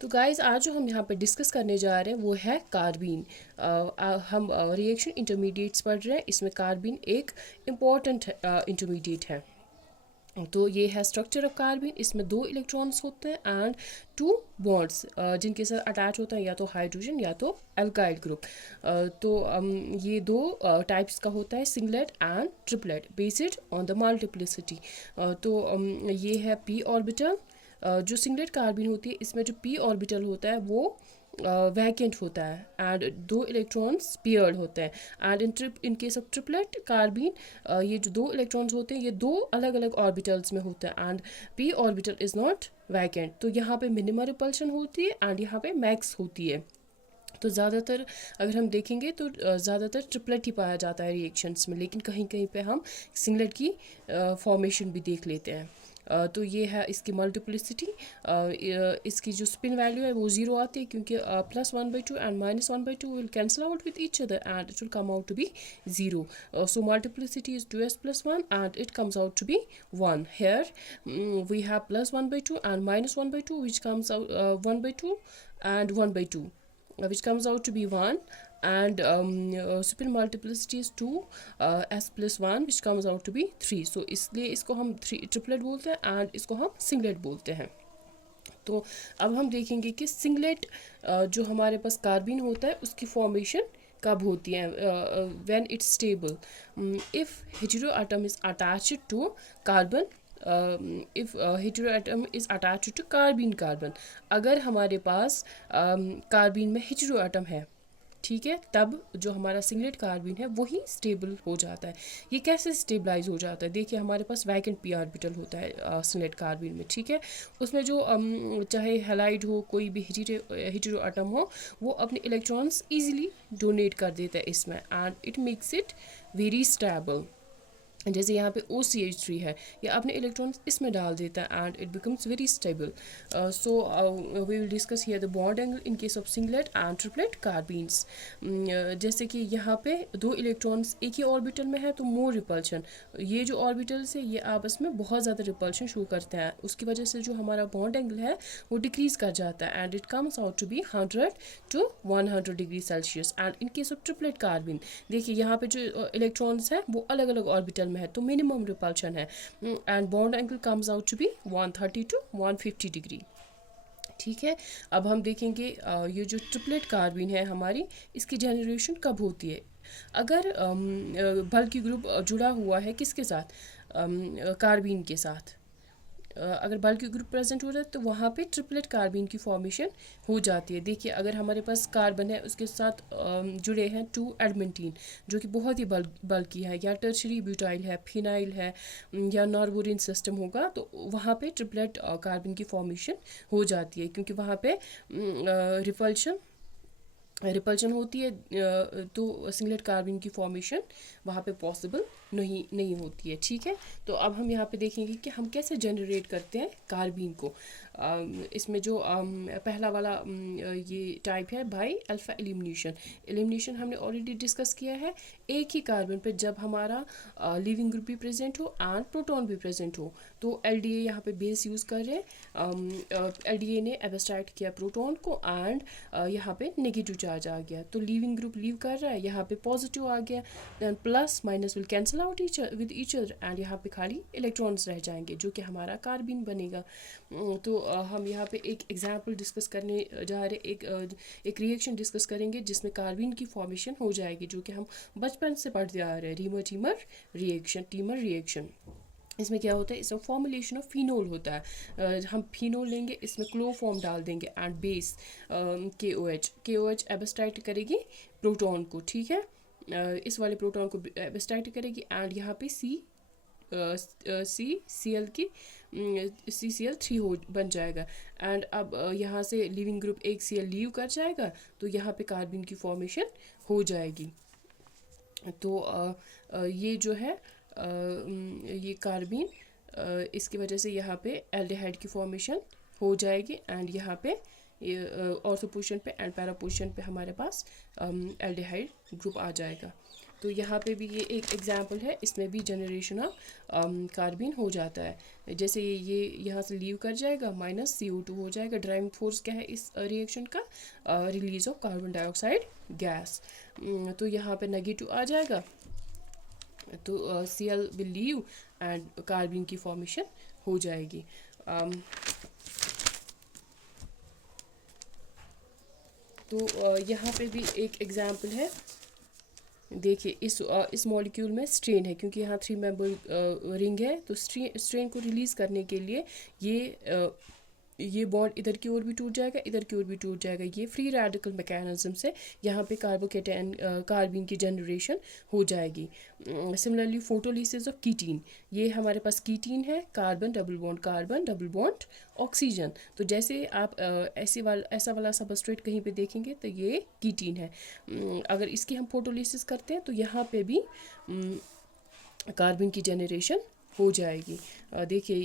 तो गाइस आज जो हम यहाँ पे डिस्कस करने जा रहे हैं वो है कार्बीन। हम रिएक्शन इंटरमीडिएट्स पढ़ रहे हैं, इसमें कार्बीन एक इम्पॉर्टेंट इंटरमीडिएट है। तो ये है स्ट्रक्चर ऑफ कार्बन। इसमें 2 इलेक्ट्रॉन्स होते हैं एंड 2 बॉन्ड्स जिनके साथ अटैच होता है या तो हाइड्रोजन या तो एल्काइल ग्रुप। तो ये 2 टाइप्स का होता है, singlet and triplet based on the multiplicity. तो ये है पी ऑर्बिटल। जो सिंगलेट कार्बन होती है इसमें जो पी ऑर्बिटल होता है वो वैकेंट होता है एंड 2 इलेक्ट्रॉन्स पेयर्ड होते हैं। And in case of triplet carbon ये जो 2 इलेक्ट्रॉन्स होते हैं ये 2 अलग अलग ऑर्बिटल्स में होते हैं and P orbital is not vacant. तो यहाँ पे मिनिमम रिपल्शन होती है एंड यहाँ पे मैक्स होती है। तो ज़्यादातर अगर हम देखेंगे तो ज़्यादातर ट्रिपलेट ही पाया जाता है रिएक्शंस में, लेकिन कहीं कहीं पे हम सिंगलेट की फॉर्मेशन भी देख लेते हैं। तो ये है इसकी मल्टीप्लिसिटी। इसकी जो स्पिन वैल्यू है वो 0 आती है क्योंकि +1/2 and -1/2 will cancel out with each other and it will come out to be 0. So multiplicity is 2s plus 1 and it comes out to be 1. Here we have +1/2 and -1/2 which comes out 1/2 and 1/2 which comes out to be 1. And spin multiplicity is 2 s plus 1 which comes out to be 3. So इसलिए इसको हम triplet बोलते हैं and इसको हम singlet बोलते हैं। तो अब हम देखेंगे कि सिंगलेट जो हमारे पास कार्बन होता है उसकी फॉर्मेशन कब होती है, when it's stable. If hetero atom is attached to carbon, if hetero atom is attached to carbon, अगर हमारे पास कार्बन में हेटेरो एटम है, ठीक है, तब जो हमारा सिंगलेट कार्बन है वही स्टेबल हो जाता है। ये कैसे स्टेबलाइज हो जाता है? देखिए हमारे पास वैकेंट पी ऑर्बिटल होता है सिंगलेट कार्बन में, ठीक है। उसमें जो चाहे हैलाइड हो, कोई भी हेटेरो एटम हो, वो अपने इलेक्ट्रॉन्स इजीली डोनेट कर देता है इसमें and it makes it very stable. जैसे यहाँ पे OCH3 है, ये अपने इलेक्ट्रॉन्स इसमें डाल देता है and it becomes very stable. So we will discuss here the bond angle in case of singlet and triplet carbenes. जैसे कि यहाँ पे 2 इलेक्ट्रॉन्स एक ही ऑर्बिटल में है तो मोर रिपल्शन, ये जो ऑर्बिटल्स है ये आपस में बहुत ज़्यादा रिपल्शन शो करते हैं, उसकी वजह से जो हमारा बॉन्ड एंगल है वो डिक्रीज कर जाता है and it comes out to be 100 to 100 degree Celsius. And in case of triplet carbon देखिए यहाँ पे जो इलेक्ट्रॉन्स है वो अलग अलग ऑर्बिटल में है तो मिनिमम रिपल्शन है and bond angle comes out to be 130 to 150 degree, ठीक है। अब हम देखेंगे ये जो ट्रिपलेट कार्बन है हमारी, इसकी जनरेशन कब होती है। अगर बल्कि ग्रुप जुड़ा हुआ है किसके साथ, कार्बन के साथ, अगर बल्कि ग्रुप प्रेजेंट हो रहा है तो वहाँ पे ट्रिपलेट कार्बन की फॉर्मेशन हो जाती है। देखिए अगर हमारे पास कार्बन है उसके साथ जुड़े हैं 2 एडमेंटीन जो कि बहुत ही बल्कि है, या टर्शरी ब्यूटाइल है, फिनाइल है, या नॉर्बोरिन सिस्टम होगा, तो वहाँ पे ट्रिपलेट कार्बन की फॉर्मेशन हो जाती है क्योंकि वहाँ पे रिपल्शन होती है, तो सिंगलेट कार्बन की फॉर्मेशन वहाँ पे पॉसिबल नहीं होती है, ठीक है। तो अब हम यहाँ पे देखेंगे कि हम कैसे जनरेट करते हैं कार्बन को। इसमें जो पहला वाला ये टाइप है बाय अल्फा एलिमिनेशन हमने ऑलरेडी डिस्कस किया है। एक ही कार्बन पे जब हमारा लिविंग ग्रुप भी प्रेजेंट हो एंड प्रोटॉन भी प्रेजेंट हो तो LDA यहाँ पे बेस यूज़ कर रहे हैं। LDA ने एब्स्ट्रैक्ट किया प्रोटॉन को एंड यहाँ पे नेगेटिव चार्ज आ गया, तो लिविंग ग्रुप लीव कर रहा है, यहाँ पे पॉजिटिव आ गया, then plus minus will cancel out with each other एंड यहाँ पे खाली इलेक्ट्रॉन्स रह जाएंगे जो कि हमारा कार्बन बनेगा। तो हम यहाँ पे एक एग्जांपल डिस्कस करने जा रहे, एक रिएक्शन डिस्कस करेंगे जिसमें कार्बन की फॉर्मेशन हो जाएगी, जो कि हम बचपन से पढ़ते आ रहे हैं, टीमर रिएक्शन। इसमें क्या होता है, इसमें फॉर्मुलेशन ऑफ फिनोल होता है। हम फिनोल लेंगे, इसमें क्लोरोफॉर्म डाल देंगे एंड बेस KOH एब्स्ट्रैक्ट करेगी प्रोटॉन को, ठीक है। इस वाले प्रोटॉन को एब्स्ट्रैक्ट करेगी एंड यहाँ पे CCl3 हो बन जाएगा एंड अब यहाँ से लिविंग ग्रुप एक Cl लीव कर जाएगा तो यहाँ पे कार्बन की फॉर्मेशन हो जाएगी। तो ये जो है ये कार्बन, इसकी वजह से यहाँ पे एल्डिहाइड की फॉर्मेशन हो जाएगी एंड यहाँ पे ऑर्थो पोजीशन पे एंड पैरा पोजीशन पे हमारे पास एल्डिहाइड ग्रुप आ जाएगा। तो यहाँ पे भी ये एक एग्जांपल है, इसमें भी जनरेशन ऑफ कार्बन हो जाता है। जैसे ये यहाँ से लीव कर जाएगा, माइनस CO2 हो जाएगा। ड्राइविंग फोर्स क्या है इस रिएक्शन का? Release of carbon dioxide gas. तो यहाँ पे नेगेटिव आ जाएगा, तो Cl will leave and carbon की फॉर्मेशन हो जाएगी। तो यहाँ पे भी एक एग्जांपल है, देखिए इस मॉलिक्यूल में स्ट्रेन है, क्योंकि यहाँ 3 मेंबर रिंग है, तो स्ट्रेन को रिलीज करने के लिए ये बॉन्ड इधर की ओर भी टूट जाएगा, इधर की ओर भी टूट जाएगा। ये फ्री रेडिकल मैकेनिज्म से यहाँ पे कार्बन की जनरेशन हो जाएगी। सिमिलरली फोटोलिसिस ऑफ कीटीन, ये हमारे पास कीटीन है, कार्बन डबल बॉन्ड ऑक्सीजन। तो जैसे आप ऐसा वाला सबस्ट्रेट कहीं पे देखेंगे तो ये कीटीन है। अगर इसकी हम फोटोलिसिस करते हैं तो यहाँ पे भी कार्बन की जनरेशन हो जाएगी। देखिए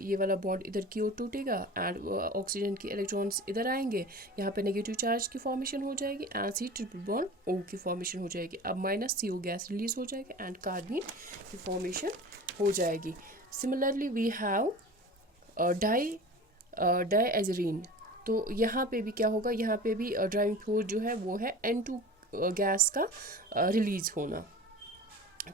ये वाला बॉन्ड इधर की ओर टूटेगा एंड ऑक्सीजन के इलेक्ट्रॉन्स इधर आएंगे, यहाँ पे नेगेटिव चार्ज की फॉर्मेशन हो जाएगी and C triple bond O की फॉर्मेशन हो जाएगी। अब माइनस CO गैस रिलीज हो जाएगी एंड कार्बन की फॉर्मेशन हो जाएगी। Similarly we have diazirine. तो यहाँ पे भी क्या होगा, यहाँ पे भी ड्राइविंग फोर्स जो है वो है N2 गैस का रिलीज होना।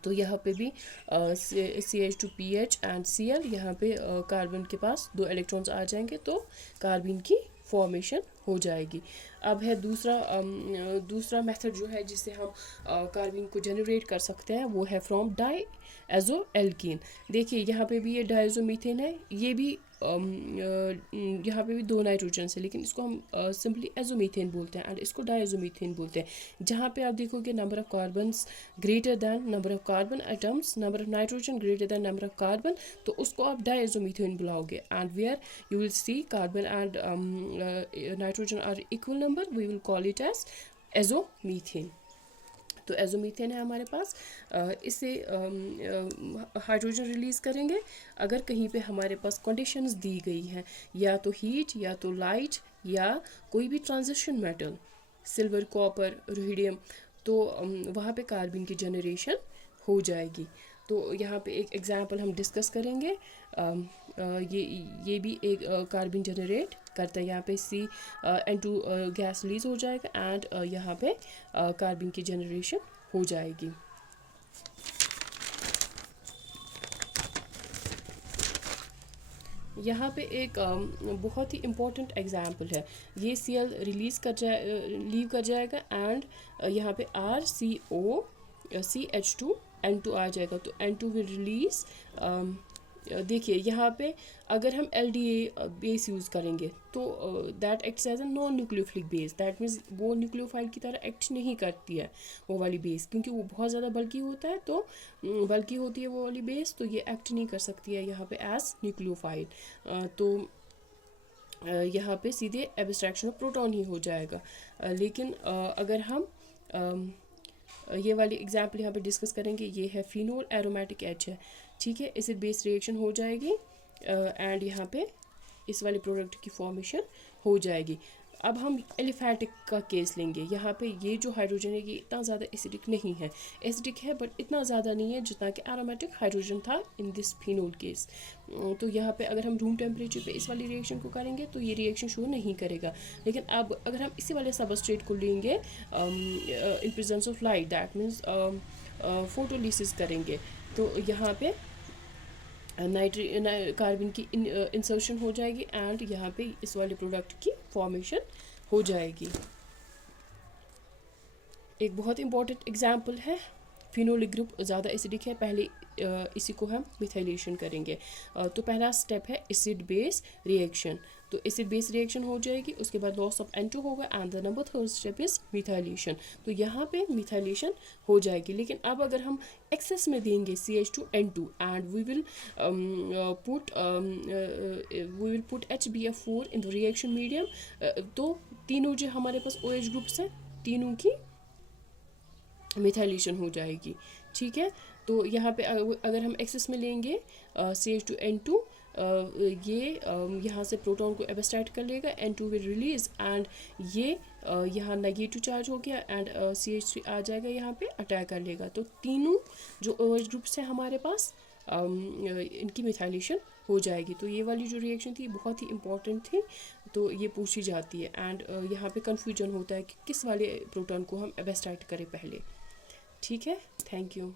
तो यहाँ पे भी CH2PH एंड Cl, यहाँ पे कार्बन के पास 2 इलेक्ट्रॉन्स आ जाएंगे तो कार्बन की फॉर्मेशन हो जाएगी। अब है दूसरा मेथड जो है जिससे हम कार्बन को जनरेट कर सकते हैं, वो है फ्रॉम डाईएजोएल्कीन। देखिए यहाँ पे भी ये डाइज़ोमीथेन है, ये भी यहाँ पे भी 2 नाइट्रोजन है, लेकिन इसको हम सिंपली एजोमीथेन बोलते हैं एंड इसको डाइएजोमीथेन बोलते हैं। जहाँ पे आप देखोगे number of carbons greater than number of carbon atoms, number of nitrogen greater than number of carbon, तो उसको आप डाइएजोमीथेन बुलाओगे। And where you will see carbon and nitrogen are equal number, we will call it as azomethane. तो azomethane है हमारे पास, इससे hydrogen release करेंगे अगर कहीं पे हमारे पास कंडीशंस दी गई हैं, या तो हीट, या तो लाइट, या कोई भी ट्रांजिशन मेटल, सिल्वर, कॉपर, रोहिडियम, तो वहाँ पे कार्बन की जनरेशन हो जाएगी। तो यहाँ पे एक एग्जांपल हम डिस्कस करेंगे। ये भी एक कार्बन जनरेट करता है। यहाँ पे N2 गैस रिलीज हो जाएगा एंड यहाँ पे कार्बन की जनरेशन हो जाएगी। यहाँ पे एक बहुत ही इम्पोर्टेंट एग्जांपल है, ये Cl लीव कर जाएगा एंड यहाँ पे RCO CH2N2 आ जाएगा, तो N2 विल रिलीज। देखिए यहाँ पे अगर हम LDA बेस यूज़ करेंगे तो that acts as a non nucleophilic base, that means वो न्यूक्लियोफाइल की तरह एक्ट नहीं करती है वो वाली बेस, क्योंकि वो बहुत ज़्यादा बल्की होता है, तो बल्की होती है वो वाली बेस, तो ये एक्ट नहीं कर सकती है यहाँ पे एज न्यूक्लियोफाइल। तो यहाँ पे सीधे एब्स्ट्रैक्शन ऑफ प्रोटॉन ही हो जाएगा। लेकिन अगर हम ये वाली एग्जाम्पल यहाँ पे डिस्कस करेंगे, ये है फिनोल एरोमेटिक H है, ठीक है, एसिड बेस रिएक्शन हो जाएगी एंड यहाँ पे इस वाले प्रोडक्ट की फॉर्मेशन हो जाएगी। अब हम एलिफैटिक का केस लेंगे। यहाँ पे ये जो हाइड्रोजन है ये इतना ज़्यादा एसिडिक नहीं है, एसिडिक है बट इतना ज़्यादा नहीं है जितना कि एरोमेटिक हाइड्रोजन था इन दिस फिनोल केस। तो यहाँ पे अगर हम रूम टेम्परेचर पे इस वाली रिएक्शन को करेंगे तो ये रिएक्शन शो नहीं करेगा। लेकिन अब अगर हम इसी वाले सबस्ट्रेट को लेंगे in presence of light, that means photolysis करेंगे, तो यहाँ पे कार्बन की इंसर्शन हो जाएगी एंड यहाँ पे इस वाले प्रोडक्ट की फॉर्मेशन हो जाएगी। एक बहुत इंपॉर्टेंट एग्जांपल है, फिनोलिक ग्रुप ज़्यादा एसिडिक है, पहले इसी को हम मिथाइलेशन करेंगे। तो पहला स्टेप है एसिड बेस रिएक्शन, तो एसिड बेस रिएक्शन हो जाएगी, उसके बाद लॉस ऑफ N2 होगा and the number third step is methylation. तो यहाँ पे मिथाइलेशन हो जाएगी। लेकिन अब अगर हम एक्सेस में देंगे CH2N2 and we will put HBF4 in the reaction medium, तो तीनों जो हमारे पास OH ग्रुप्स हैं तीनों की मिथाइलेशन हो जाएगी, ठीक है। तो यहाँ पे अगर हम एक्सेस में लेंगे CH2N2 ये यहाँ से प्रोटॉन को एबस्टाइट कर लेगा, N2 विल रिलीज एंड ये यहाँ नेगेटिव चार्ज हो गया एंड CH3 आ जाएगा यहाँ पे अटैक कर लेगा। तो तीनों जो OH ग्रुप्स हैं हमारे पास इनकी मिथाइलेशन हो जाएगी। तो ये वाली जो रिएक्शन थी बहुत ही इंपॉर्टेंट थी, तो ये पूछी जाती है एंड यहाँ पे कन्फ्यूजन होता है कि किस वाले प्रोटॉन को हम एबस्टाइट करें पहले। ठीक है, थैंक यू।